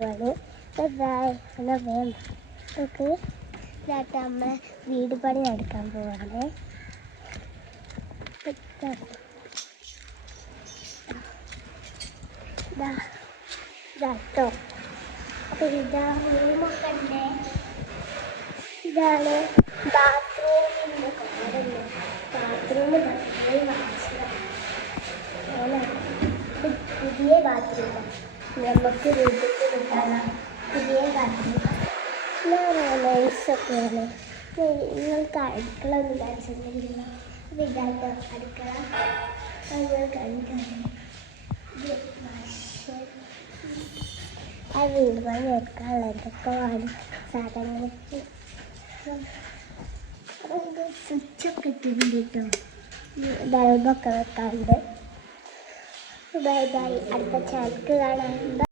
നമുക്ക് ഇതായിട്ട് നമ്മളെ വീട് പണി നടക്കാൻ പോവാണ്. ഇതാട്ടോ അപ്പൊ ഇതാ റൂമൊക്കെ ഉണ്ട്. ഇതാണ് ബാത്റൂമിൻ്റെ കാടല്ലേ. ബാത്റൂം പുതിയ ബാത്റൂമാണ്. നമുക്ക് വീട്ടിൽ കിട്ടാനുള്ള പുതിയ ബാത്റൂം നൈസൊക്കെയാണ്. നിങ്ങൾക്ക് അടുക്കള ഒന്നും കാണിച്ചിട്ടുണ്ടെങ്കില്ല. അപ്പോൾ ഇതാട്ടോ അടുക്കള. നിങ്ങൾ കാണിക്കാറുണ്ട്. ആ വീട് പണി എടുക്കാനുള്ള എന്തൊക്കെ വേണം സാധനങ്ങൾ. സ്വിച്ചൊക്കെ ഇട്ടിട്ടുണ്ട് കേട്ടോ. ബൾബൊക്കെ വെക്കാറുണ്ട്. Bye bye. അടുത്ത ചാനൽ കാണാൻ.